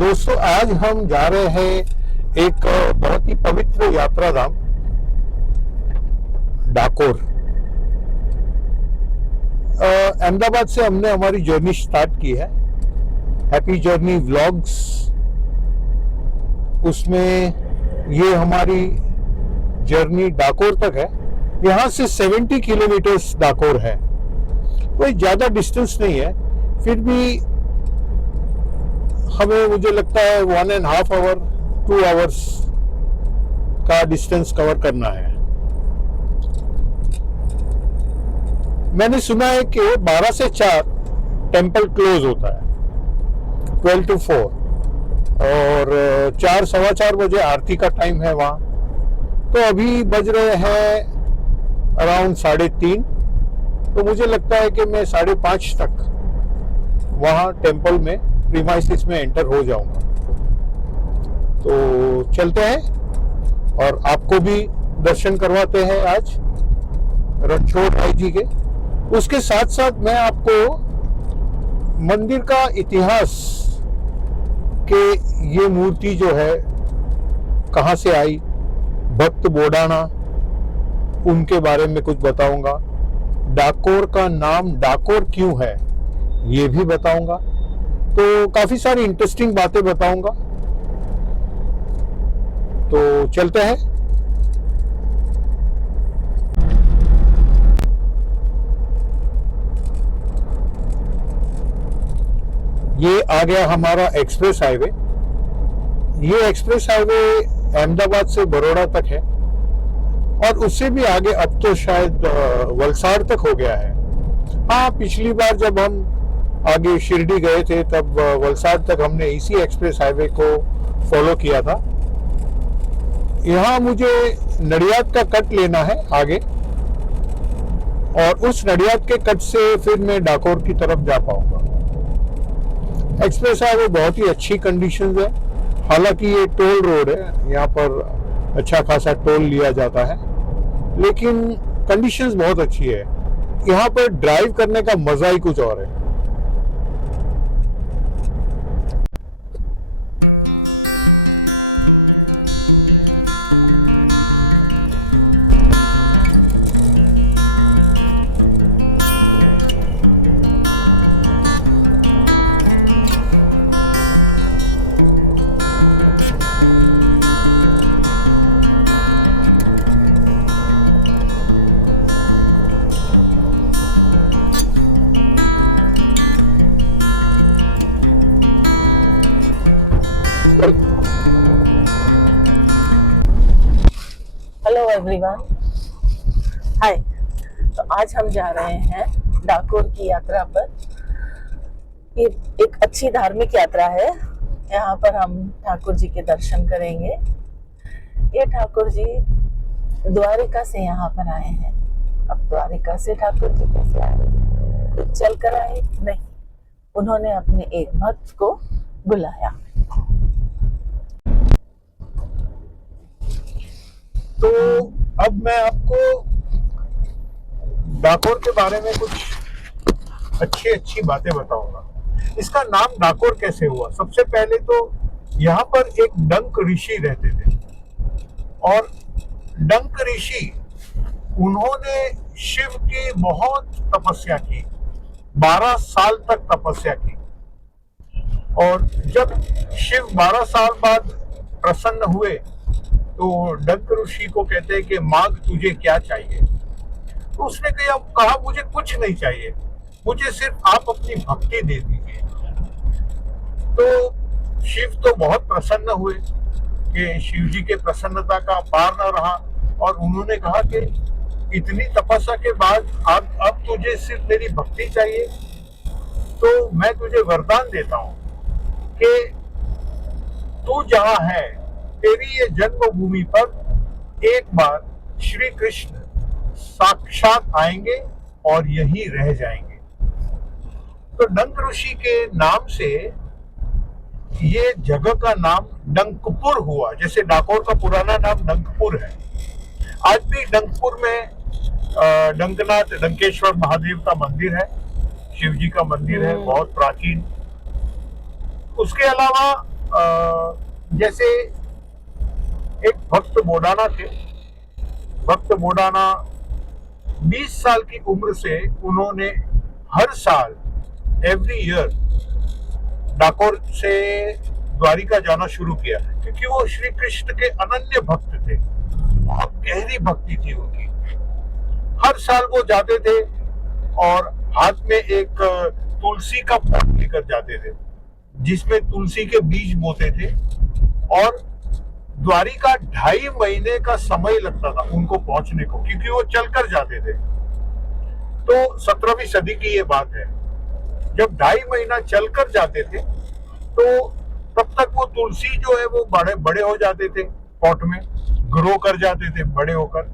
दोस्तों, आज हम जा रहे हैं एक बहुत ही पवित्र यात्रा धाम डाकोर। अहमदाबाद से हमने हमारी जर्नी स्टार्ट की है। हैप्पी जर्नी व्लॉग्स, उसमें ये हमारी जर्नी डाकोर तक है। यहाँ से 70 किलोमीटर्स डाकोर है। कोई ज़्यादा डिस्टेंस नहीं है, फिर भी हमें मुझे लगता है 1.5 आवर 2 आवर्स का डिस्टेंस कवर करना है। मैंने सुना है कि 12 से 4 टेम्पल क्लोज होता है, 12 to 4, और 4 सवा 4 बजे आरती का टाइम है वहाँ। तो अभी बज रहे हैं अराउंड 3:30, तो मुझे लगता है कि मैं 5:30 तक वहाँ टेम्पल में प्रीमाइसिस में एंटर हो जाऊंगा। तो चलते हैं और आपको भी दर्शन करवाते हैं आज रणछोड़ राय जी के। उसके साथ साथ मैं आपको मंदिर का इतिहास के ये मूर्ति जो है कहाँ से आई, भक्त बोडाना, उनके बारे में कुछ बताऊंगा। डाकोर का नाम डाकोर क्यों है ये भी बताऊंगा। तो काफी सारी इंटरेस्टिंग बातें बताऊंगा। तो चलते हैं। ये आ गया हमारा एक्सप्रेस हाईवे। ये एक्सप्रेस हाईवे अहमदाबाद से बड़ौदा तक है, और उससे भी आगे अब तो शायद वलसाड़ तक हो गया है। हाँ, पिछली बार जब हम आगे शिरडी गए थे तब वलसाड़ तक हमने इसी एक्सप्रेस हाईवे को फॉलो किया था। यहाँ मुझे नडियाद का कट लेना है आगे, और उस नडियाद के कट से फिर मैं डाकोर की तरफ जा पाऊंगा। एक्सप्रेस हाईवे बहुत ही अच्छी कंडीशंस है। हालांकि ये टोल रोड है, यहाँ पर अच्छा खासा टोल लिया जाता है, लेकिन कंडीशंस बहुत अच्छी है। यहाँ पर ड्राइव करने का मजा ही कुछ और है। हेलो एवरीवन, हाय। तो आज हम जा रहे हैं डाकोर की यात्रा पर। ये एक अच्छी धार्मिक यात्रा है। यहाँ पर हम ठाकुर जी के दर्शन करेंगे। ये ठाकुर जी द्वारिका से यहाँ पर आए हैं। अब द्वारिका से ठाकुर जी कैसे आए? खुद चल कर आए? नहीं, उन्होंने अपने एक भक्त को बुलाया। तो अब मैं आपको डाकोर के बारे में कुछ अच्छी बातें बताऊंगा। इसका नाम डाकोर कैसे हुआ? सबसे पहले तो यहाँ पर एक डंक ऋषि रहते थे, और डंक ऋषि उन्होंने शिव की बहुत तपस्या की, 12 साल तक तपस्या की। और जब शिव 12 साल बाद प्रसन्न हुए तो डंक ऋषि को कहते हैं कि मांग तुझे क्या चाहिए। तो उसने कहा मुझे कुछ नहीं चाहिए, मुझे सिर्फ आप अपनी भक्ति दे दीजिए। तो शिव तो बहुत प्रसन्न हुए कि शिव जी के प्रसन्नता का पार न रहा, और उन्होंने कहा कि इतनी तपस्या के बाद अब तुझे सिर्फ मेरी भक्ति चाहिए, तो मैं तुझे वरदान देता हूँ कि तू जहाँ है, तेरी ये जन्मभूमि पर एक बार श्री कृष्ण साक्षात आएंगे और यहीं रह जाएंगे। तो डंक ऋषि के नाम से ये जगह का नाम डंकपुर हुआ। जैसे डाकोर का पुराना नाम डंकपुर है। आज भी डंकपुर में डंकनाथ डंकेश्वर महादेव का मंदिर है, शिव जी का मंदिर है, बहुत प्राचीन। उसके अलावा जैसे एक भक्त बोडाना थे। भक्त बोडाना 20 साल की उम्र से उन्होंने हर साल एवरी ईयर डाकोर से द्वारिका जाना शुरू किया, क्योंकि वो श्री कृष्ण के अनन्य भक्त थे। बहुत गहरी भक्ति थी उनकी। हर साल वो जाते थे और हाथ में एक तुलसी का पॉट लेकर जाते थे, जिसमें तुलसी के बीज बोते थे, और द्वारिका 2.5 महीने का समय लगता था उनको पहुंचने को, क्योंकि वो चलकर जाते थे। तो 17वीं सदी की ये बात है। जब 2.5 महीना चलकर जाते थे तो तब तक वो तुलसी जो है वो बड़े बड़े हो जाते थे, पॉट में ग्रो कर जाते थे बड़े होकर,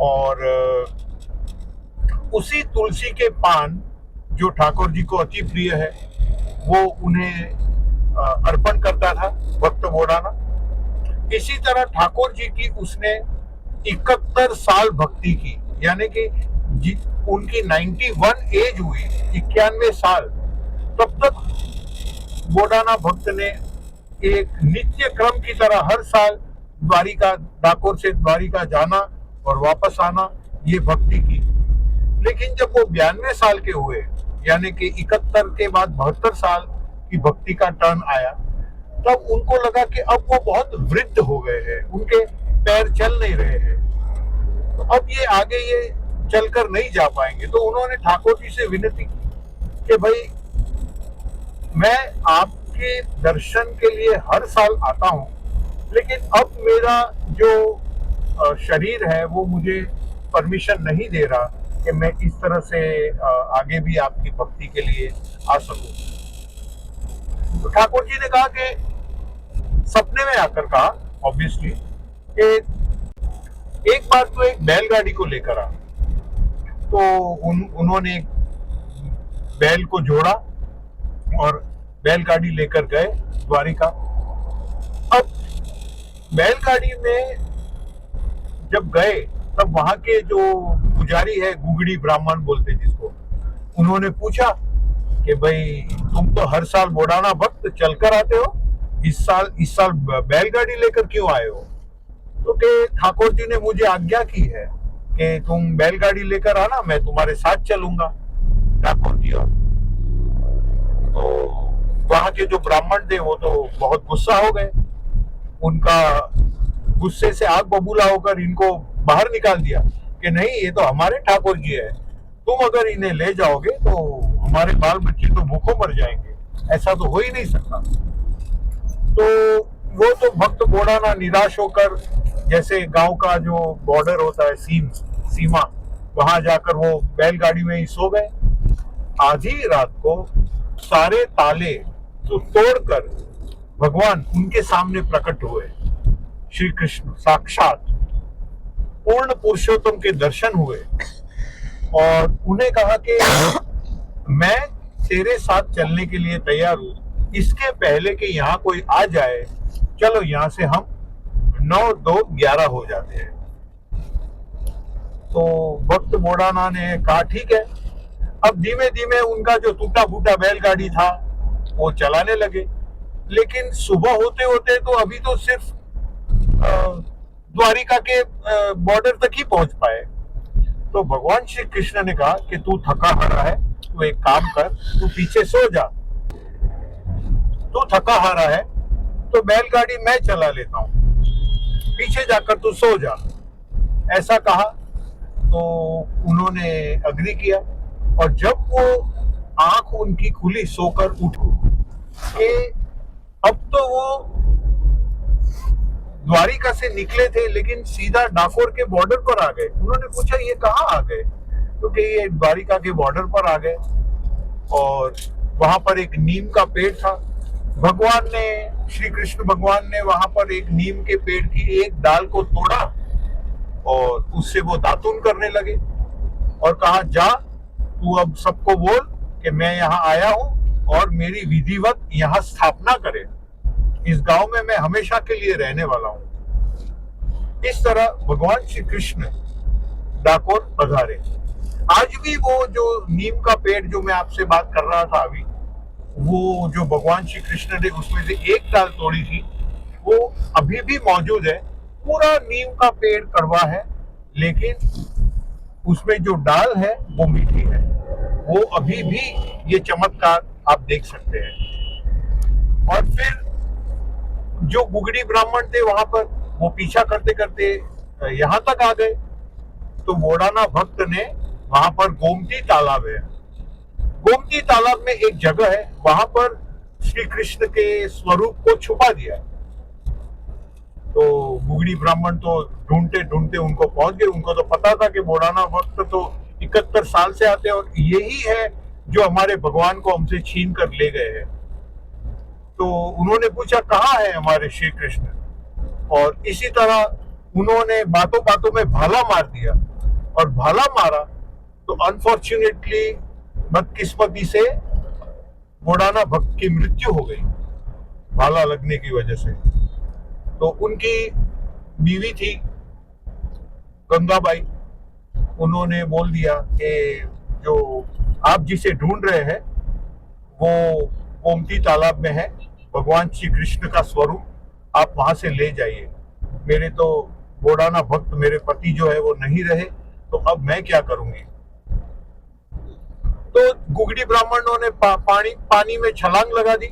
और उसी तुलसी के पान जो ठाकुर जी को अति प्रिय है वो उन्हें अर्पण करता था भक्त बोडाना। इसी तरह ठाकुर जी की उसने 71 साल भक्ति की, यानी कि उनकी 91 एज हुई, 91 साल, तब तक बोडाना भक्त ने एक नित्य क्रम की तरह हर साल द्वारिका, डाकोर से द्वारिका जाना और वापस आना, ये भक्ति की। लेकिन जब वो 92 साल के हुए, यानी कि 71 के बाद 72 साल की भक्ति का टर्न आया, तब उनको लगा कि अब वो बहुत वृद्ध हो गए हैं, उनके पैर चल नहीं रहे हैं, तो अब ये आगे ये चलकर नहीं जा पाएंगे। तो उन्होंने ठाकुर जी से विनती की कि भाई मैं आपके दर्शन के लिए हर साल आता हूँ, लेकिन अब मेरा जो शरीर है वो मुझे परमिशन नहीं दे रहा कि मैं इस तरह से आगे भी आपकी भक्ति के लिए आ सकूं। तो ठाकुर जी ने कहा कि सपने में आकर कहा, ऑब्वियसली, कि एक बार तो एक बैलगाड़ी को लेकर आ। तो उन्होंने एक बैल को जोड़ा और बैलगाड़ी लेकर गए द्वारिका। अब बैलगाड़ी में जब गए तब वहां के जो पुजारी है, गुगड़ी ब्राह्मण बोलते जिसको, उन्होंने पूछा कि भाई तुम तो हर साल बोडाना भक्त चलकर आते हो, इस साल बैलगाड़ी लेकर क्यों आए हो? तो के ठाकुर जी ने मुझे आज्ञा की है कि तुम बैलगाड़ी लेकर आना, मैं तुम्हारे साथ चलूंगा। ठाकुर जी, तो वहां के जो ब्राह्मण थे वो तो बहुत गुस्सा हो गए। उनका गुस्से से आग बबूला होकर इनको बाहर निकाल दिया कि नहीं, ये तो हमारे ठाकुर जी है, तुम अगर इन्हें ले जाओगे तो हमारे बाल बच्चे तो भूखों मर जाएंगे, ऐसा तो हो ही नहीं सकता। तो वो तो भक्त बोडाना निराश होकर, जैसे गांव का जो बॉर्डर होता है, सीमा, वहां जाकर वो बैलगाड़ी में ही सो गए। आधी रात को सारे ताले तो तोड़कर भगवान उनके सामने प्रकट हुए। श्री कृष्ण साक्षात पूर्ण पुरुषोत्तम के दर्शन हुए और उन्हें कहा कि मैं तेरे साथ चलने के लिए तैयार हूं, इसके पहले कि यहाँ कोई आ जाए, चलो यहाँ से हम 9, 2, 11 हो जाते हैं। तो भक्त बोडाना ने कहा ठीक है। अब धीमे धीमे उनका जो टूटा फूटा बैलगाड़ी था वो चलाने लगे, लेकिन सुबह होते होते तो अभी तो सिर्फ द्वारिका के बॉर्डर तक ही पहुंच पाए। तो भगवान श्री कृष्ण ने कहा कि तू थका हारा है, तू एक काम कर, तू पीछे सो जा, तू थका हारा है तो बैलगाड़ी मैं चला लेता हूँ, पीछे जाकर तू सो जा। ऐसा कहा तो उन्होंने अग्री किया, और जब वो आंख उनकी खुली सोकर उठी कि अब तो वो द्वारिका से निकले थे लेकिन सीधा डाकोर के बॉर्डर पर आ गए। उन्होंने पूछा ये कहाँ आ गए? तो कि ये द्वारिका के बॉर्डर पर आ गए, और वहां पर एक नीम का पेड़ था। भगवान ने, श्री कृष्ण भगवान ने वहां पर एक नीम के पेड़ की एक डाल को तोड़ा और उससे वो दातुन करने लगे और कहा जा तू अब सबको बोल कि मैं यहाँ आया हूँ और मेरी विधिवत यहाँ स्थापना करे, इस गांव में मैं हमेशा के लिए रहने वाला हूँ। इस तरह भगवान श्री कृष्ण डाकोर पधारे। आज भी वो जो नीम का पेड़ जो मैं आपसे बात कर रहा था अभी, वो जो भगवान श्री कृष्ण ने उसमें से एक डाल तोड़ी थी वो अभी भी मौजूद है। पूरा नीम का पेड़ कड़वा है, लेकिन उसमें जो डाल है वो मीठी है। वो अभी भी ये चमत्कार आप देख सकते हैं। और फिर जो गुगड़ी ब्राह्मण थे वहां पर, वो पीछा करते करते यहाँ तक आ गए। तो मोड़ाना भक्त ने, वहां पर गोमती तालाब है, गोमती तालाब में एक जगह है, वहां पर श्री कृष्ण के स्वरूप को छुपा दिया। तो गुगड़ी ब्राह्मण तो ढूंढते ढूंढते उनको पहुंच गए। उनको तो पता था कि मोड़ाना भक्त तो 71 साल से आते हैं और यही है जो हमारे भगवान को हमसे छीन कर ले गए हैं। तो उन्होंने पूछा कहाँ है हमारे श्री कृष्ण, और इसी तरह उन्होंने बातों बातों में भाला मार दिया। और भाला मारा तो अनफॉर्चुनेटली, बदकिस्मती से मोड़ाना भक्त की मृत्यु हो गई भाला लगने की वजह से। तो उनकी बीवी थी गंगाबाई, उन्होंने बोल दिया कि जो आप जिसे ढूंढ रहे हैं वो गोमती तालाब में है, भगवान श्री कृष्ण का स्वरूप, आप वहां से ले जाइए। मेरे तो मोड़ाना भक्त, मेरे पति जो है वो नहीं रहे, तो अब मैं क्या करूंगी। तो गुगड़ी ब्राह्मणों ने पानी में छलांग लगा दी,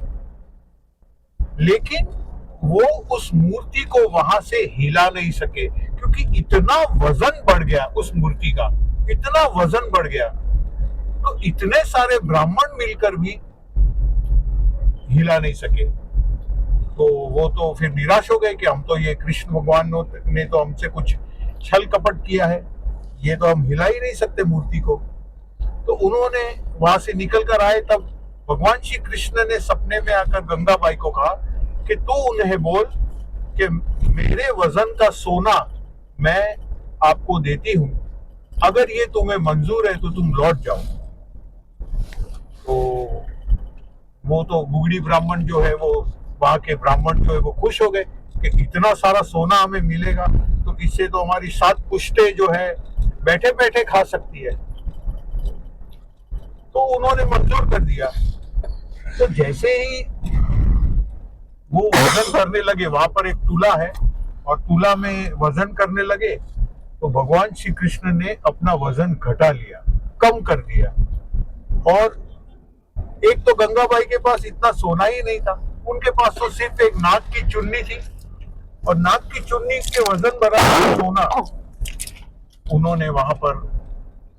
लेकिन वो उस मूर्ति को वहां से हिला नहीं सके, क्योंकि इतना वजन बढ़ गया उस मूर्ति का, इतना वजन बढ़ गया। तो इतने सारे ब्राह्मण मिलकर भी हिला नहीं सके। तो वो तो फिर निराश हो गए कि हम तो, ये कृष्ण भगवान ने तो हमसे कुछ छल कपट किया है, ये तो हम हिला ही नहीं सकते मूर्ति को। तो उन्होंने वहां से निकल कर आए, तब भगवान श्री कृष्ण ने सपने में आकर गंगाबाई को कहा कि तू उन्हें बोल कि मेरे वजन का सोना मैं आपको देती हूं, अगर ये तुम्हें मंजूर है तो तुम लौट जाओ। तो वो तो गुगड़ी ब्राह्मण जो है, वो वहां के ब्राह्मण जो है वो खुश हो गए कि इतना सारा सोना हमें मिलेगा, तो इससे तो हमारी 7 पुश्तें जो है बैठे बैठे खा सकती है। तो उन्होंने मंजूर कर दिया। तो जैसे ही वो वजन करने लगे, वहां पर एक तुला है, और तुला में वजन करने लगे, तो भगवान श्री कृष्ण ने अपना वजन घटा लिया, कम कर दिया। और एक तो गंगाबाई के पास इतना सोना ही नहीं था, उनके पास तो सिर्फ एक नाक की चुन्नी थी, और नाक की चुन्नी के वजन बराबर सोना उन्होंने वहां पर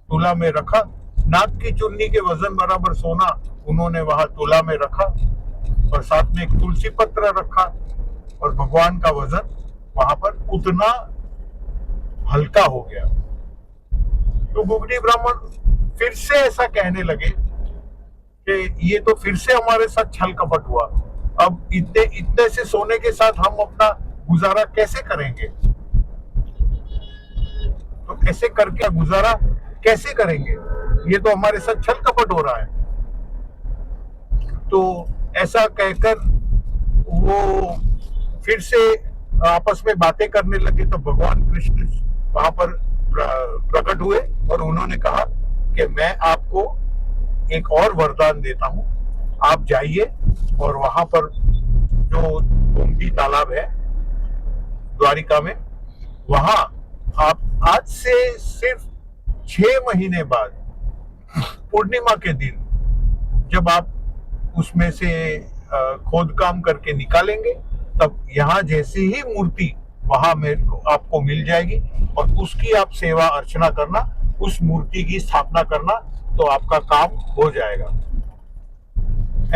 तुला में रखा। नाक की चुन्नी के वजन बराबर सोना उन्होंने वहां तुला में रखा, और साथ में एक तुलसी पत्र रखा, और भगवान का वजन वहां पर उतना हल्का हो गया। तो गुगड़ी ब्राह्मण फिर से ऐसा कहने लगे कि ये तो फिर से हमारे साथ छल कपट हुआ, अब इतने इतने से सोने के साथ हम अपना गुजारा कैसे करेंगे, तो ऐसे करके गुजारा कैसे करेंगे, ये तो हमारे साथ छल कपट हो रहा है। तो ऐसा कहकर वो फिर से आपस में बातें करने लगे। तो भगवान कृष्ण वहां पर प्रकट हुए और उन्होंने कहा कि मैं आपको एक और वरदान देता हूं, आप जाइए और वहां पर जो गोमती तालाब है द्वारिका में, वहां आप आज से सिर्फ 6 महीने बाद पूर्णिमा के दिन जब आप उसमें से खोद काम करके निकालेंगे, तब यहाँ जैसी ही मूर्ति वहां आपको मिल जाएगी, और उसकी आप सेवा अर्चना करना, उस मूर्ति की स्थापना करना, तो आपका काम हो जाएगा।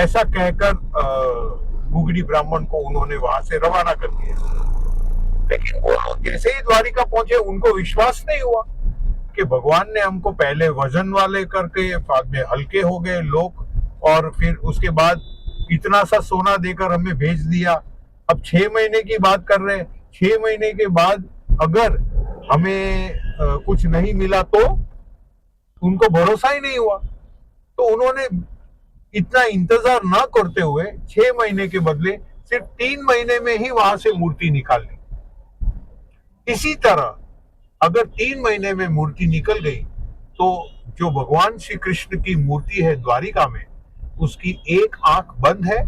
ऐसा कहकर गुगड़ी ब्राह्मण को उन्होंने वहां से रवाना कर दिया। लेकिन वो जैसे ही द्वारिका पहुंचे, उनको विश्वास नहीं हुआ कि भगवान ने हमको पहले वजन वाले करके, बाद में हल्के हो गए लोग, और फिर उसके बाद इतना सा सोना देकर हमें भेज दिया। अब 6 महीने की बात कर रहे हैं, 6 महीने के बाद अगर हमें कुछ नहीं मिला तो उनको भरोसा ही नहीं हुआ। तो उन्होंने इतना इंतजार ना करते हुए 6 महीने के बदले सिर्फ 3 महीने में ही वहां से मूर्ति निकाल ली। इसी तरह अगर 3 महीने में मूर्ति निकल गई, तो जो भगवान श्री कृष्ण की मूर्ति है द्वारिका में, उसकी एक आंख बंद है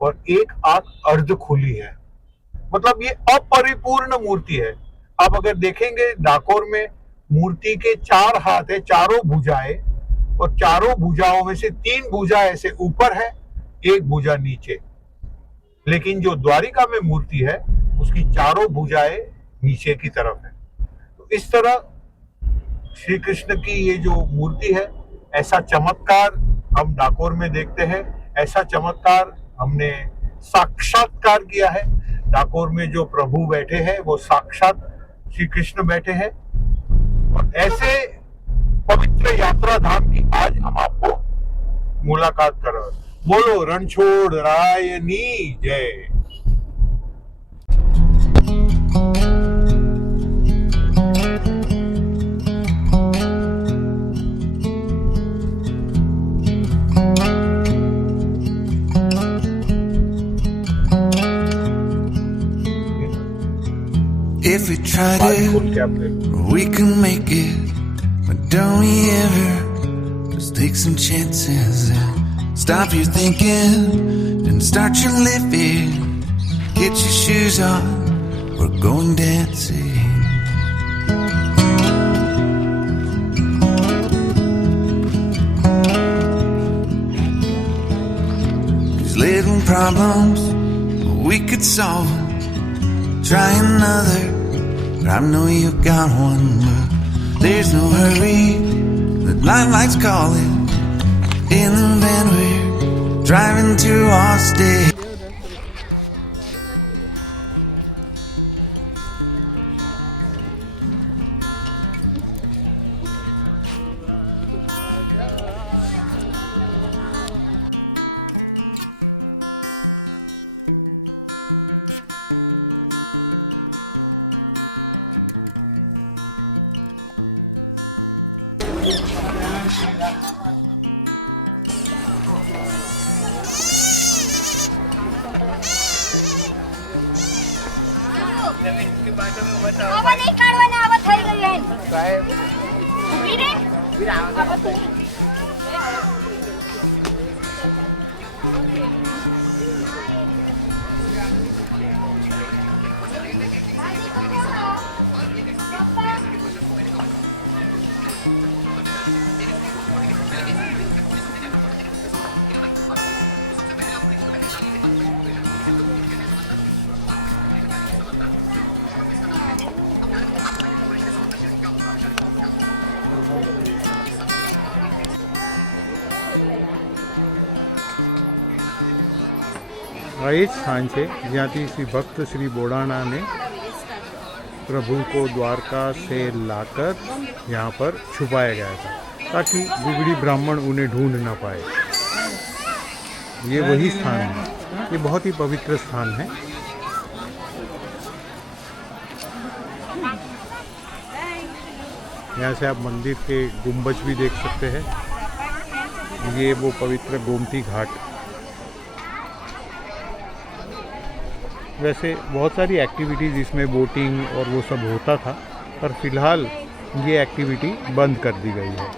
और एक आंख अर्ध खुली है। मतलब ये अपरिपूर्ण मूर्ति है। आप अगर देखेंगे डाकोर में मूर्ति के 4 हाथ है, चारों भुजाएं, और चारों भुजाओं में से 3 भुजा ऐसे ऊपर है, 1 भुजा नीचे। लेकिन जो द्वारिका में मूर्ति है उसकी चारों भुजाएं नीचे की तरफ है। तो इस तरह श्री कृष्ण की ये जो मूर्ति है, ऐसा चमत्कार हम डाकोर में देखते हैं। ऐसा चमत्कार हमने साक्षात्कार किया है। डाकोर में जो प्रभु बैठे हैं वो साक्षात श्री कृष्ण बैठे हैं। और ऐसे पवित्र यात्रा धाम की आज हम आपको मुलाकात कर रहे हैं। बोलो रणछोड़ रायनी जय। If we tried it, we can make it. But don't we ever just take some chances and stop your thinking and start your living. Get your shoes on, we're going dancing. These little problems, we could solve them. Try another, but I know you've got one. But there's no hurry, the lights calling. In the van we're driving to Austin. આવા નહીં કાઢવાના આવા થઈ ગયું એમ સાહેબ વીરે આવા તો આ એ જ સ્થાન છે જ્યાંથી શ્રી ભક્ત શ્રી બોડાણાને प्रभु को द्वारका से लाकर यहाँ पर छुपाया गया था ताकि बिगड़ी ब्राह्मण उन्हें ढूंढ ना पाए। ये वही स्थान है, ये बहुत ही पवित्र स्थान है। यहाँ से आप मंदिर के गुंबज भी देख सकते हैं। ये वो पवित्र गोमती घाट। वैसे बहुत सारी एक्टिविटीज़ इसमें बोटिंग और वो सब होता था, पर फिलहाल ये एक्टिविटी बंद कर दी गई है।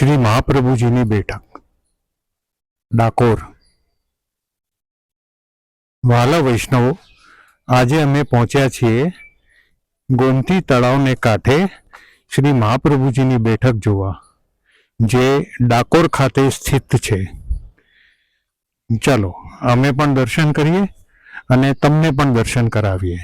શ્રી મહાપ્રભુજીની બેઠક ડાકોર। વહાલા વૈષ્ણવો, આજે અમે પહોંચ્યા છીએ ગોમતી તળાવને કાંઠે શ્રી મહાપ્રભુજીની બેઠક જોવા, જે ડાકોર ખાતે સ્થિત છે। ચલો અમે પણ દર્શન કરીએ અને તમને પણ દર્શન કરાવીએ।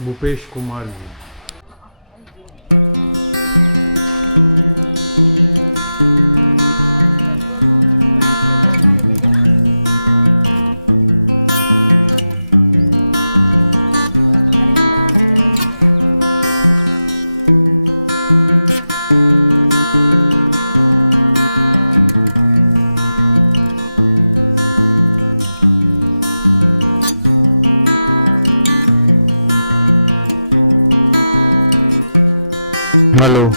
भूपेश कुमार जी। हेलो।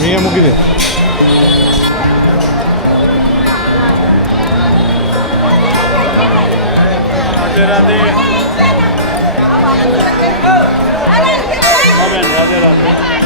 मियाँ मुकी दे। राधे राधे। राधे राधे।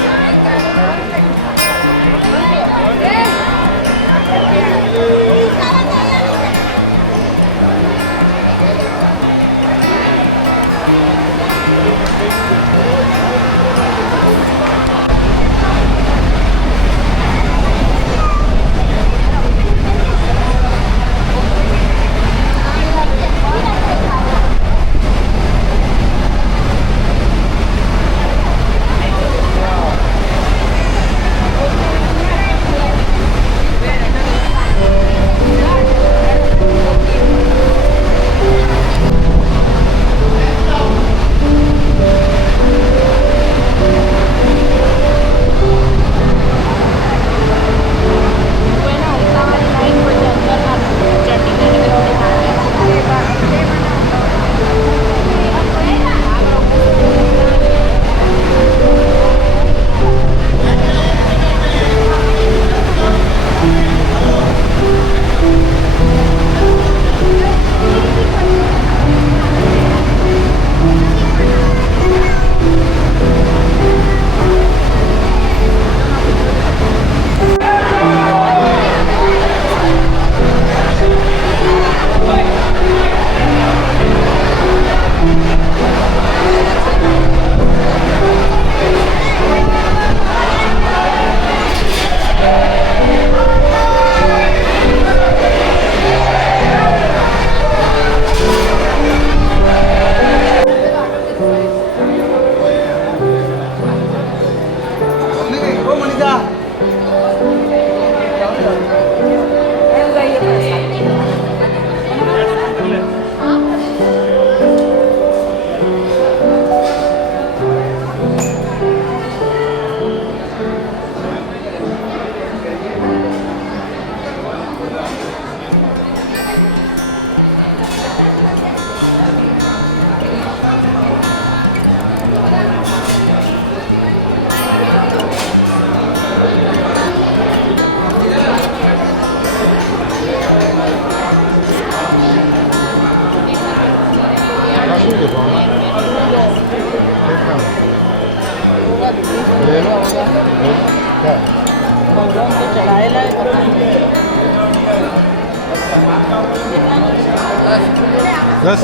10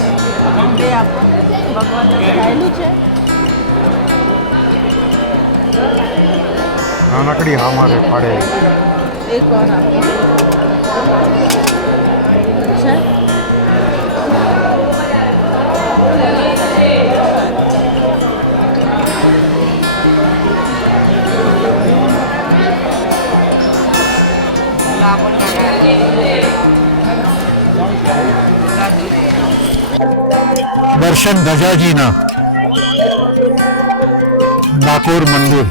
એ આપો ભગવાનને ચડાયેલું છે. નાનકડી હામારે પાડે. એ કોણ આપો છે? દર્શન ગજાજીના ડાકોર મંદિર.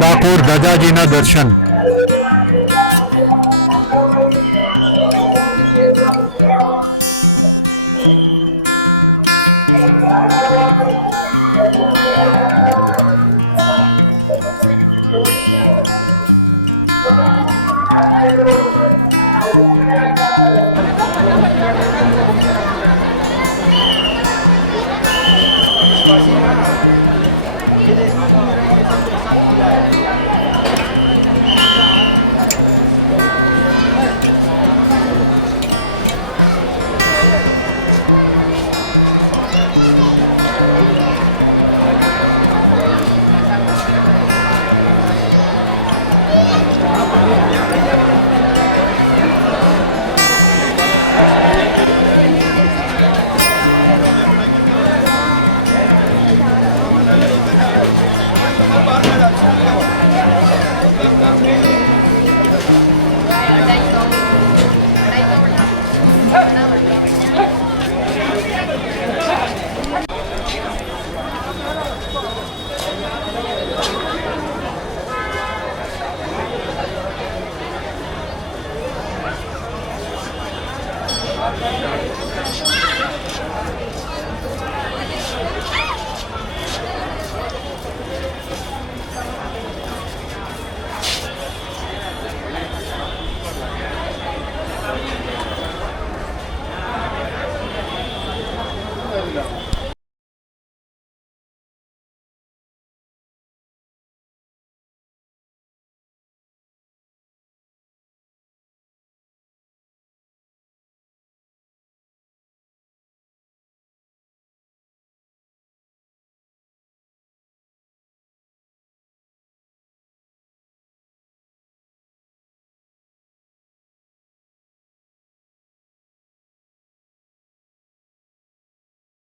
ડાકોર ગજાજીના દર્શન.